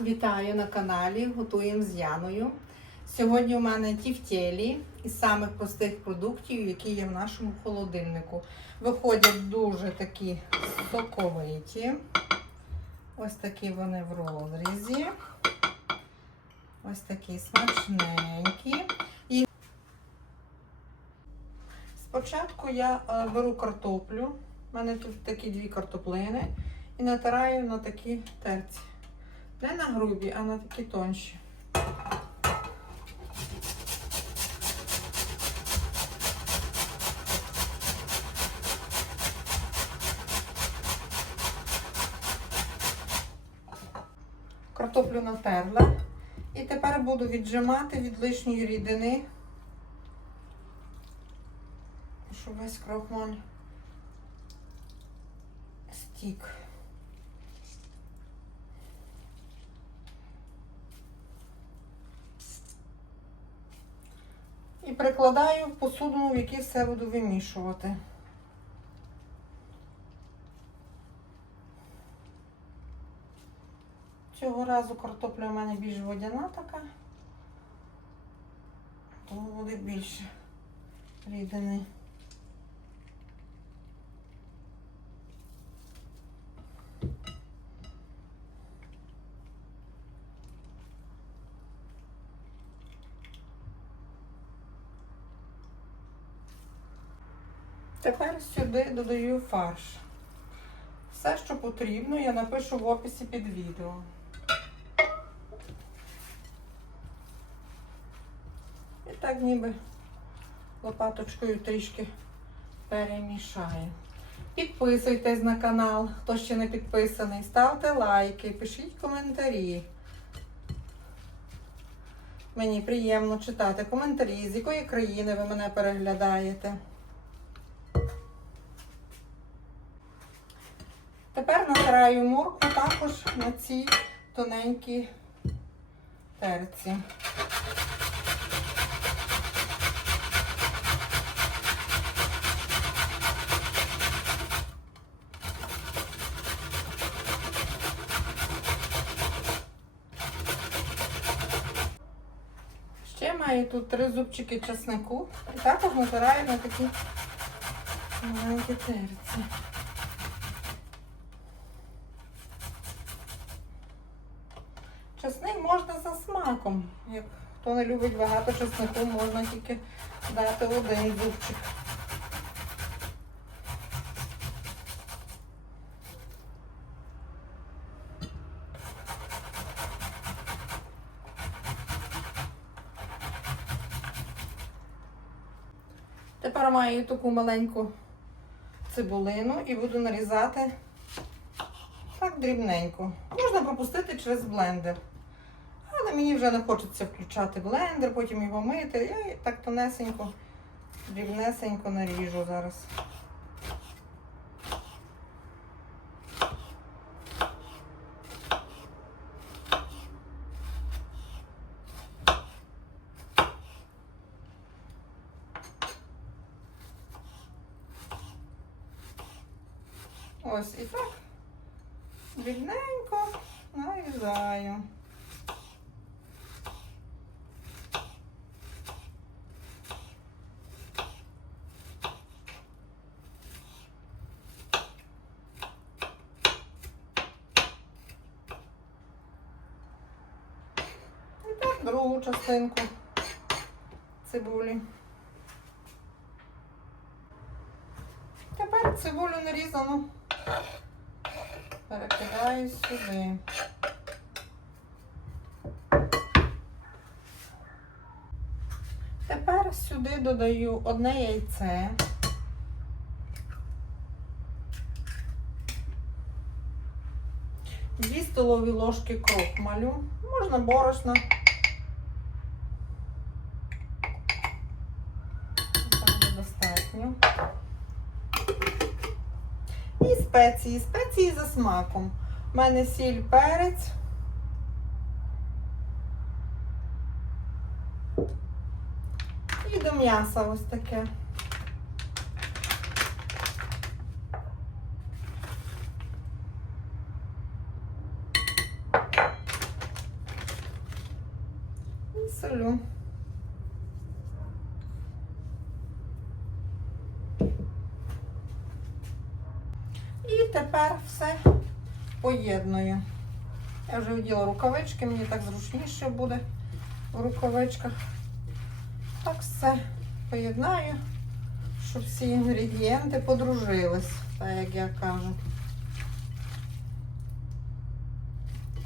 Вітаю на каналі Готуємо з Яною. Сьогодні у мене тівтєлі із самих простих продуктів, які є в нашому холодильнику. Виходять дуже такі соковиті. Ось такі вони в розрізі. Ось такі смачненькі. І спочатку я е, беру картоплю. У мене тут такі дві картоплини. І натираю на такі терці. Не на грубі, а на такі тонші. Картоплю натерла. І тепер буду віджимати від лишньої рідини, щоб весь крохмаль стік. І прикладаю в посуду, в якій все буду вимішувати. Цього разу картопля у мене більш водяна така, тому буде більше рідини. Тепер сюди додаю фарш. Все, що потрібно, я напишу в описі під відео. І так ніби лопаточкою трішки перемішаю. Підписуйтесь на канал, хто ще не підписаний. Ставте лайки, пишіть коментарі. Мені приємно читати коментарі, з якої країни ви мене переглядаєте. Натираю моркву також на ці тоненькі терці. Ще маю тут три зубчики чеснику і також натираю на такі маленькі терці. Чесник можна за. Як хто не любить багато чеснику, можна тільки дати один зубчик. Тепер маю таку маленьку цибулину і буду нарізати так дрібненько. Можна пропустити через блендер. Але мені вже не хочеться включати блендер, потім його мити. Я так тонесенько, дрібнесенько наріжу зараз. Ось і так. Дрібненько нарізаю. І так другу частинку цибулі. Тепер цибулю нарізану перекидаю сюди. Тепер сюди додаю одне яйце. Дві столові ложки крохмалю. Можна борошна. Так буде достатньо. І спеції. Спеції за смаком. У мене сіль, перець. І до м'яса ось таке. Солю. І тепер все поєдную. Я вже вділа рукавички, мені так зручніше буде в рукавичках. Так все поєднаю, щоб всі інгредієнти подружились, так як я кажу.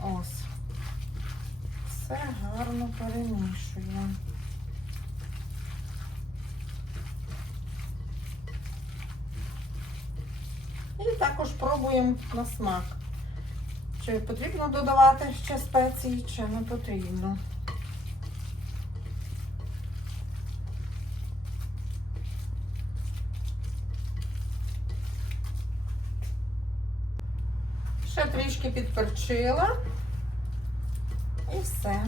Ось. Все гарно перемішую. Також пробуємо на смак. Чи потрібно додавати ще спеції, чи не потрібно. Ще трішки підперчила. І все.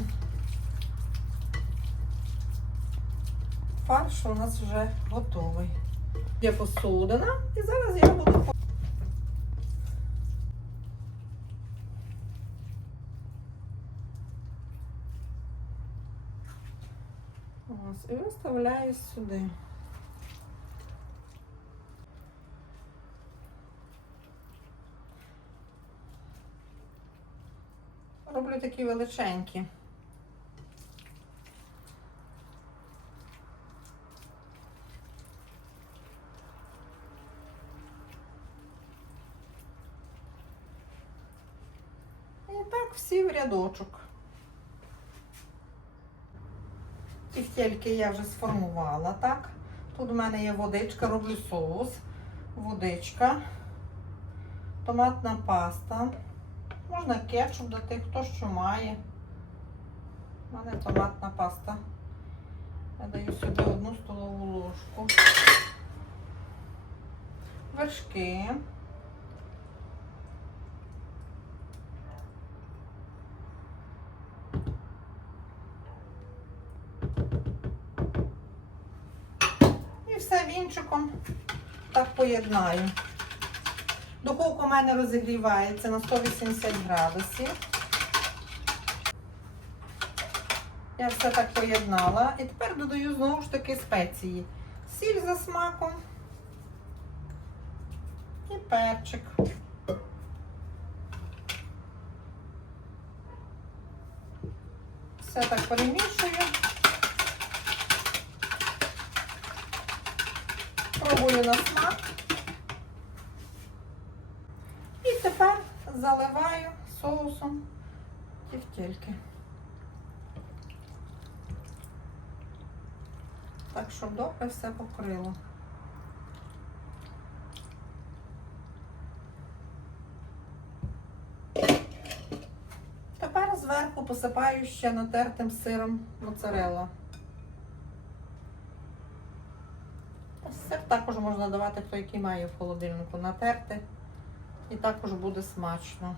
Фарш у нас вже готовий. Є посудина, і зараз я буду Ось, і виставляю сюди. Роблю такі величенькі. І так всі в рядочок. Тільки я вже сформувала, так? Тут у мене є водичка, роблю соус, водичка, томатна паста. Можна кетчуп дати, хто що має. У мене томатна паста. Я даю сюди одну столову ложку. Вершки. І все вінчиком так поєднаю. Духовка у мене розігрівається на 180 градусів. Я все так поєднала. І тепер додаю знову ж таки спеції. Сіль за смаком і перчик. Все так перемішую. Пробую на смак. І тепер заливаю соусом тівтельки. Так, щоб добре все покрило. Тепер зверху посипаю ще натертим сиром моцарелла. Сир також можна давати, хто який має в холодильнику натерти. І також буде смачно.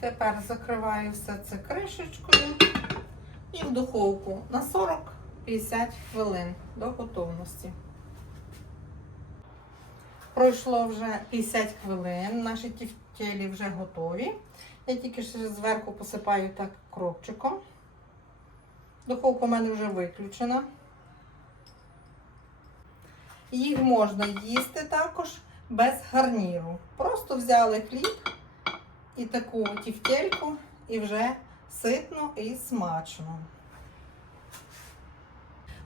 Тепер закриваю все це кришечкою і в духовку на 40-50 хвилин до готовності. Пройшло вже 50 хвилин, наші тівтєлі вже готові. Я тільки ще зверху посипаю так кропчиком. Духовка у мене вже виключена. Їх можна їсти також без гарніру. Просто взяли хліб і таку тівтельку, і вже ситно і смачно.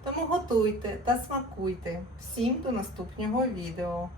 Тому готуйте та смакуйте. Всім до наступного відео.